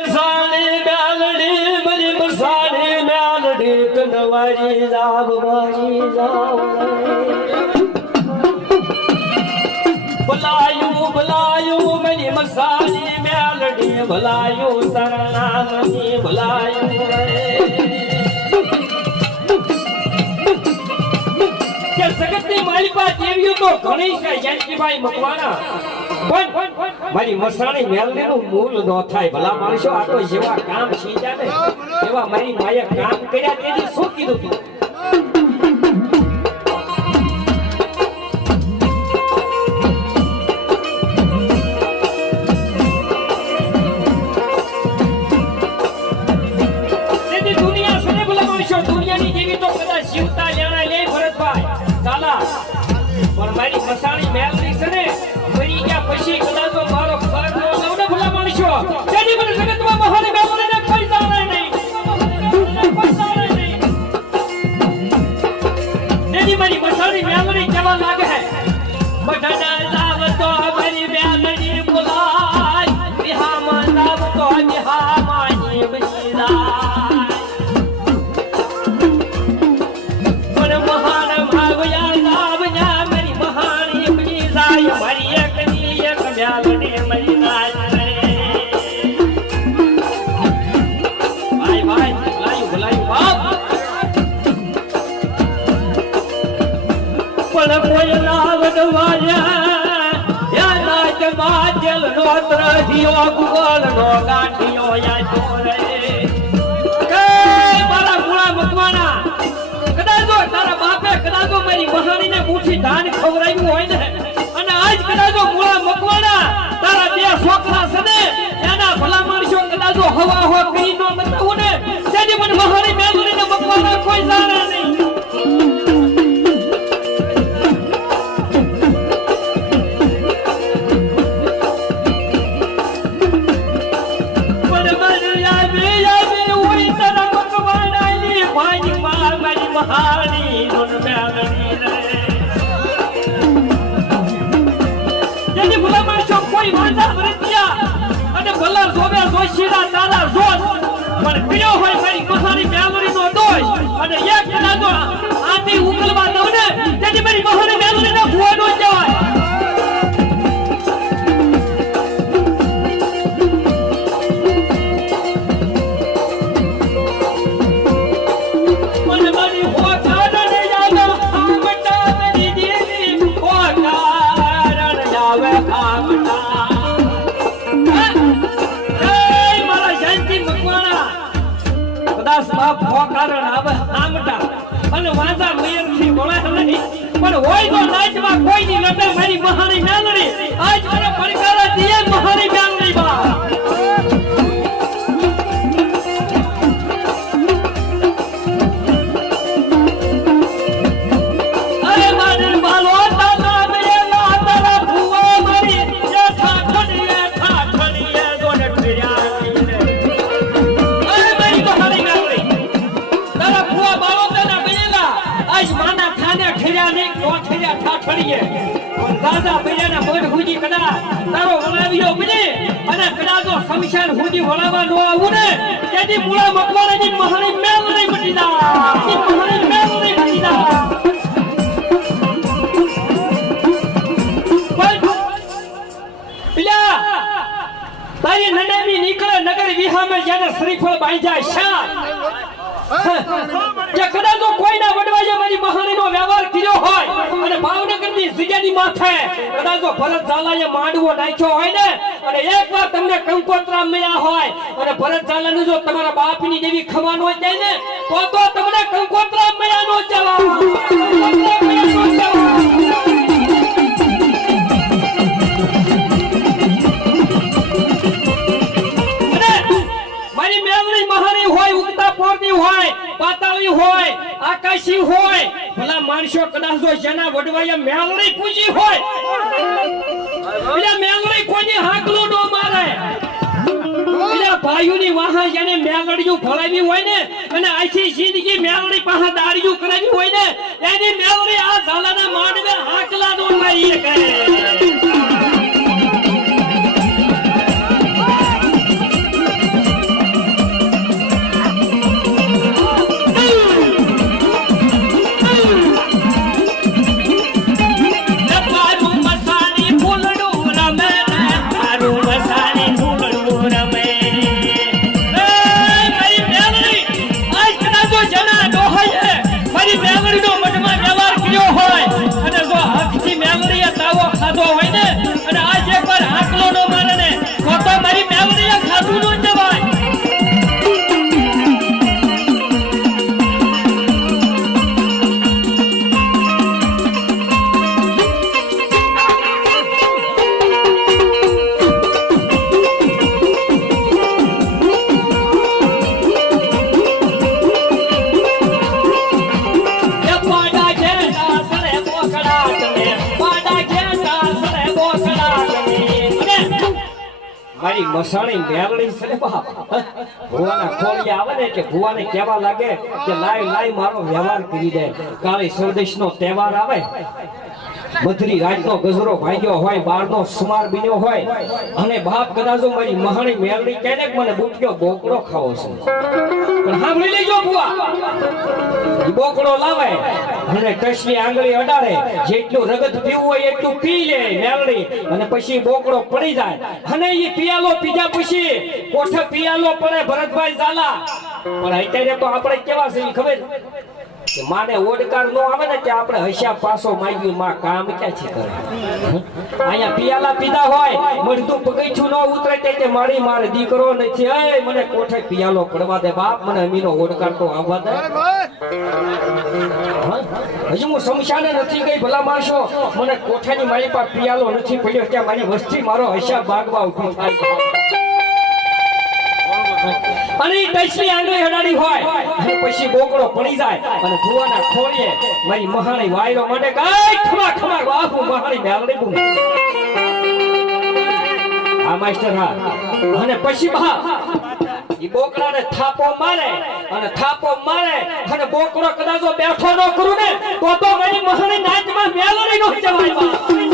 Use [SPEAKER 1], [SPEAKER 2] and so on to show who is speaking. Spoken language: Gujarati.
[SPEAKER 1] મસાણી મ્યાલડી મારી મસાણી મ્યાલડી, કનવારી જાવ મારી જાવ ભલાયું ભલાયું મારી મસાણી મ્યાલડી, ભલાયું સરનામની ભલાયું કે જગતની માલિકા દેવીઓ તો ઘણી છે જયંતિભાઈ મકવાણા. પણ મારી મસાણી મેલડીનું મૂળ ન થાય. ભલા માણસો આ તો જેવા કામ સીધા ને એવા મારી માએ કામ કર્યા તેથી શું કીધું તું? પણ મારી મસાણી મેલડી મારી મહાણીને મુઠ્ઠી ધાન ખવડાવ્યું પણ પીયો હોય મારી મહાની મેલડી નો દોષ અને એક કદાચ આમટા અને વાંધા મયરથી મળે નહીં. પણ હોય તો નાચવા કોઈની લટે મારી મહાની મેલડી આજ મને પડકારા દીએ મહારી મેલડી ઠર્યા પણ દાદા બેજાના મગજ હુજી કદા તારો વળાવ્યો બને અને કદા તો શમશાન હુજી વણાવા નો આવું ને. તેથી મૂળા મકવાણાની મહાની મેલડી મટી જા મહાની મેલડી મટી તારી નનામી નીકળે નગર વિહામે જ્યારે શ્રીફળ બાંધ્યા શા કે કદાચ કોઈના વડવાઈએ મારી મહાણીનો વ્યવહાર કર્યો હોય અને ભાવનગરની જગ્યાની માથે કદાચ ભરત ઝાલાએ માંડવો નાખ્યો હોય ને, અને એકવાર તમને કંકોત્રા મળ્યા હોય અને ભરત ઝાલાનું જો તમારા બાપની જેવી ખમા હોય ને તો તો તમને કંકોત્રા મળ્યા નો જવા પાતાળી હોય, આકાશી હોય, ભલા માણસો કદાચ જેના વડવાયા મેલણી પૂજી હોય પેલા મેલણી કોની હાકલો નો મારે? ભાઈઓની વાહા જેને મેલડીયું ભળાવી હોય ને, અને આખી જિંદગી મેલડી પાસે દાડિયું કરાવી હોય ને, એની મેલડી આ ઝાલાના માંડવે હાકલા નો મારી કરે હોય ને અને આ જે પર આકલો નો મારે ને તો તો Yeah. મારી મસાણી મેળણી છે બાપ. ભુવાના ખોળી આવે ને કે ભુવાને કેવા લાગે કે લાય લાય, મારો વ્યવહાર કરી દે. કાલે સરદેશ નો તહેવાર આવે. મધરી રાતનો ગજરો ભાગ્યો હોય બારનો સુમાર બીન્યો હોય, અને બાપ કદાચો મારી મહાણી મેળવી કહે મને બુટક્યો બોકડો ખાવો છે. પણ સાંભળી લેજો બુઆ બોકડો લાવે અને ટસની આંગળી અડાડે, જેટલું રગત પીવું હોય એટલું પી લે મેરડી અને પછી બોકડો પડી જાય. અને એ પિયાલો પીધા પછી કોઠે પિયાલો પડે ભરતભાઈ ઝાલા. પણ અત્યારે તો આપણે કેવા છે ખબર? કે માને ઓડકાર નો આવે ને કે આપણે હસ્યા પાસો માંગ્યું માં કામ ક્યાં છે કરે અહીંયા પિયાલા પીધા હોય મળતું પગીછું ન ઉતરે તે કે મારી મારે દીકરો નથી. એ મને કોઠે પિયાલો પડવા દે બાપ મને અમીનો ઓડકાર તો આવવા દે. હજુ હું શમશાને નથી ગઈ ભલા માણસો. મને કોઠાની મારી પાસે પિયાલો નથી પડ્યો ત્યાં મારી વસ્તી મારો હસ્યા ભાગવા ઊભી થાય. અને ટચની આંગળી હડાડી હોય. અને પછી બોકડો પડી જાય અને ભુવાના ખોળીએ મારી મહાણી વાયરો માટે કઈ ખમા ખમા વાહુ મહાણી મેલડી બુમ. આ માસ્ટર હા. અને પછી બા, ઈ બોકડાને થાપો મારે અને થાપો મારે અને બોકડો કદાચ બેઠો ન કરું ને, તો તો મારી મહાણી નાચમાં મેલડી નો જવાય.